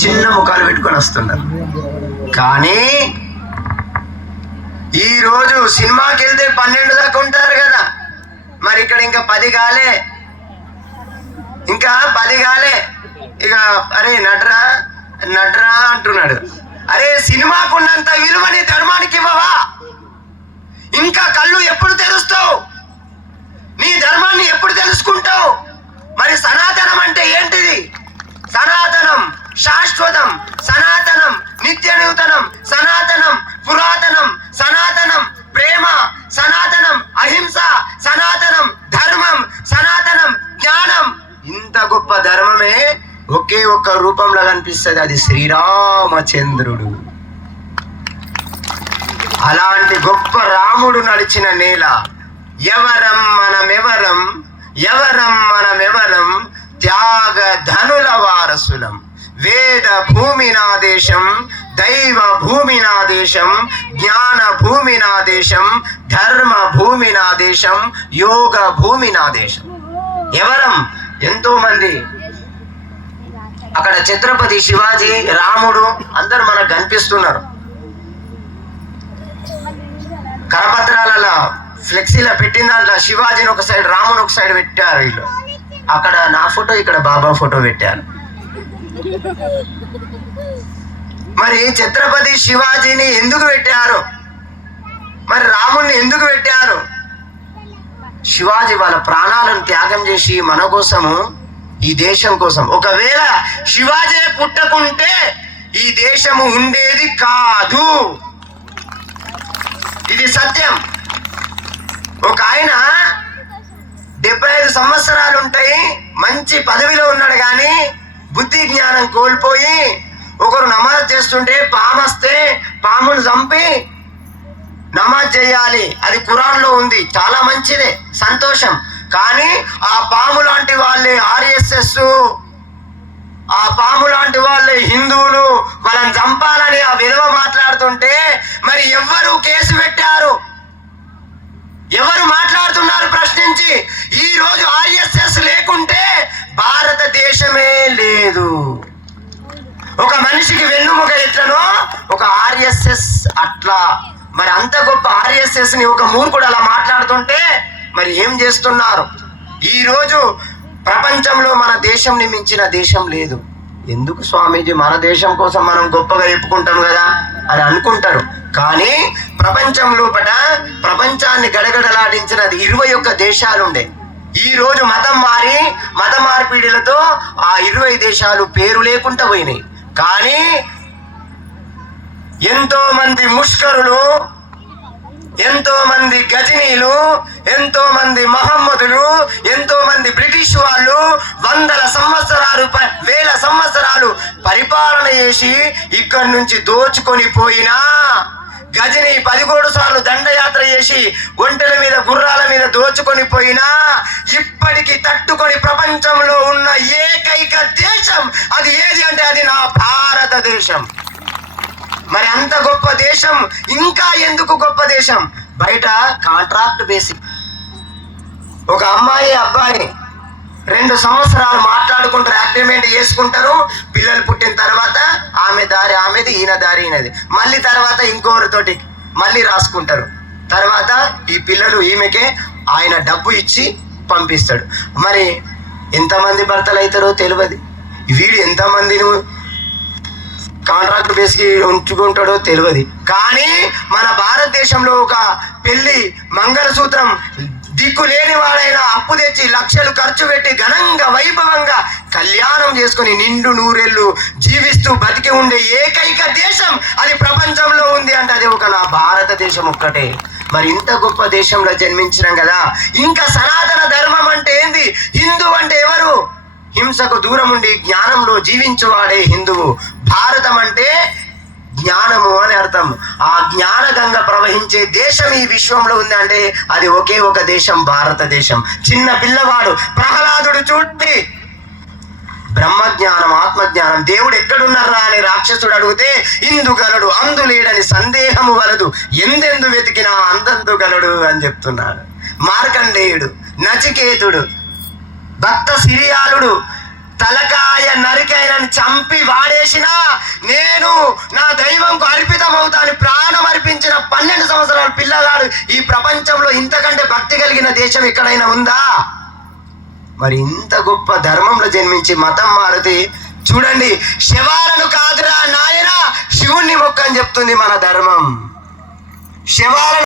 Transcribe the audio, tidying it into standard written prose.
చిన్న ముఖాలు పెట్టుకొని వస్తున్నారు. కానీ ఈరోజు సినిమాకి వెళ్తే 12 దాకా ఉంటారు కదా, మరి ఇక్కడ ఇంకా 10 కాలే, ఇంకా 10 కాలే. ఇక అరే నటరా నటరా అంటున్నాడు. అరే సినిమాకున్నంత విలువని ధర్మానికి ఇవ్వవా? ఇంకా కళ్ళు ఎప్పుడు తెరుస్తావు? నీ ధర్మాన్ని ఎప్పుడు తెలుసుకుంటావు? మరి సనాతనం అంటే ఏంటిది? సనాతనం శాశ్వతం, సనాతనం నిత్య నూతనం, సనాతనం పురాతనం, సనాతనం ప్రేమ, సనాతనం అహింస, సనాతనం ధర్మం, సనాతనం జ్ఞానం. ఇంత గొప్ప ధర్మమే ఒకే ఒక్క రూపంలో కనిపిస్తుంది, అది శ్రీరామచంద్రుడు. అలాంటి గొప్ప రాముడు నడిచిన నేల. ఎవరం మనమెవరం, ఎవరం మనమెవరం, త్యాగ ధనుల వారసులం. వేద భూమి నా దేశం, దైవ భూమి నా దేశం, జ్ఞాన భూమి నా దేశం, ధర్మ భూమి నా దేశం, యోగ భూమి నా దేశం. ఎవరం? ఎంతో మంది అక్కడ ఛత్రపతి శివాజీ, రాముడు అందరు మనకు కనిపిస్తున్నారు. కరపత్రాలలో ఫ్లెక్సీలో పెట్టిన దాంట్లో శివాజీని ఒక సైడ్, రాముని ఒక సైడ్ పెట్టారు. వీళ్ళు అక్కడ నా ఫోటో, ఇక్కడ బాబా ఫోటో పెట్టారు. మరి ఛత్రపతి శివాజీని ఎందుకు పెట్టారు? మరి రాముణ్ణి ఎందుకు పెట్టారు? శివాజీ వాళ్ళ ప్రాణాలను త్యాగం చేసి మన కోసము, ఈ దేశం కోసం. ఒకవేళ శివాజీ పుట్టకుంటే ఈ దేశము ఉండేది కాదు. ఇది సత్యం. ఒక ఆయన 75 సంవత్సరాలు ఉంటాయి, మంచి పదవిలో ఉన్నాడు, కానీ బుద్ధి జ్ఞానం కోల్పోయి ఒకరు నమాజ్ చేస్తుంటే పాము వస్తే పామును చంపి నమాజ్ చేయాలి, అది ఖురాన్లో ఉంది, చాలా మంచిదే, సంతోషం. కానీ ఆ పాము లాంటి వాళ్ళే ఆర్ఎస్ఎస్, ఆ పాము లాంటి వాళ్ళే హిందువులు, వాళ్ళని చంపాలని ఆ విధవ మాట్లాడుతుంటే మరి ఎవరు కేసు పెట్టారు? ఎవరు మాట్లాడుతున్నారు ప్రశ్నించి? ఈ రోజు ఆర్ఎస్ఎస్ లేకుంటే భారతదేశమే లేదు. ఒక మనిషికి వెన్నుముక ఎట్లనో ఒక ఆర్ఎస్ఎస్ అట్లా. మరి అంత గొప్ప ఆర్ఎస్ఎస్ ని ఒక మూర్ఖుడు అలా మాట్లాడుతుంటే మరి ఏం చేస్తున్నారు? ఈ రోజు ప్రపంచంలో మన దేశంని మించిన దేశం లేదు. ఎందుకు స్వామీజీ, మన దేశం కోసం మనం గొప్పగా చెప్పుకుంటాం కదా అని అనుకుంటారు. కానీ ప్రపంచం లోపల ప్రపంచాన్ని గడగడలాడించినది 21 దేశాలుండే. ఈ రోజు మతం మారి మత మార్పిడిలతో ఆ 20 దేశాలు పేరు లేకుండా పోయినాయి. కానీ ఎంతో మంది ముష్కరులు, ఎంతో మంది గజనీలు, ఎంతో మంది మహమ్మదులు, ఎంతో మంది బ్రిటిష్ వాళ్ళు 100 సంవత్సరాలు 1000 సంవత్సరాలు పరిపాలన చేసి ఇక్కడి నుంచి దోచుకొని పోయినా, గజని 11 సార్లు దండయాత్ర చేసి ఒంటెల మీద గుర్రాల మీద దోచుకొని పోయినా, ఇప్పటికీ తట్టుకొని ప్రపంచంలో ఉన్న ఏకైక దేశం అది ఏది అంటే అది నా భారతదేశం. మరి అంత గొప్ప దేశం ఇంకా ఎందుకు గొప్ప దేశం? బయట కాంట్రాక్ట్ బేసిక్. ఒక అమ్మాయి అబ్బాయి 2 సంవత్సరాలు మాట్లాడుకుంటారు, అగ్రిమెంట్ చేసుకుంటారు. పిల్లలు పుట్టిన తర్వాత ఆమె దారి ఆమెది, ఈయన దారి ఈయనది. మళ్ళీ తర్వాత ఇంకొకరితోటి మళ్ళీ రాసుకుంటారు. తర్వాత ఈ పిల్లలు ఈమెకే ఆయన డబ్బు ఇచ్చి పంపిస్తాడు. మరి ఎంతమంది భర్తలు అవుతారో తెలియదు. వీడు ఎంతమందిని కాంట్రాక్ట్ బేస్కి ఉంచుకుంటాడో తెలియదు. కానీ మన భారతదేశంలో ఒక పెళ్లి మంగళసూత్రం దిక్కు లేని వాడైనా అప్పు తెచ్చి లక్షలు ఖర్చు పెట్టి ఘనంగా వైభవంగా కళ్యాణం చేసుకుని నిండు నూరేళ్ళు జీవిస్తూ బతికి ఉండే ఏకైక దేశం అది ప్రపంచంలో ఉంది అంటే అది ఒక నా భారతదేశం ఒక్కటే. మరి ఇంత గొప్ప దేశంలో జన్మించినాం కదా. ఇంకా సనాతన ధర్మం అంటే ఏంది? హిందూ అంటే ఎవరు? హింసకు దూరం ఉండి జ్ఞానంలో జీవించువాడే హిందువు. భారతం అంటే జ్ఞానము అని అర్థం. ఆ జ్ఞాన గంగ ప్రవహించే దేశం ఈ విశ్వంలో ఉంది అంటే అది ఒకే ఒక దేశం, భారతదేశం. చిన్న పిల్లవాడు ప్రహ్లాదుడు చూడండి, బ్రహ్మజ్ఞానం ఆత్మజ్ఞానం దేవుడు ఎక్కడున్నారా అని రాక్షసుడు అడిగితే ఇందుగలడు అందులేడని సందేహము వలదు, ఎందెందు వెతికినా అందందుగలడు అని చెప్తున్నాడు. మార్కండేయుడు, నచికేతుడు, భక్త సిరియాలుడు తలకాయ నరికైనని చంపి వాడే వేసినా నేను నా దైవంకు అర్పితమవుతాను ప్రాణం అర్పించిన 12 సంవత్సరాల పిల్లగాడు ఈ ప్రపంచంలో ఇంతకంటే భక్తి కలిగిన దేశం ఎక్కడైనా ఉందా? మరి ఇంత గొప్ప ధర్మంలో జన్మించి మతం మారితే చూడండి, శవాలను కాదురా నాయన శివుణ్ణి మొక్క అని చెప్తుంది మన ధర్మం. శవాలను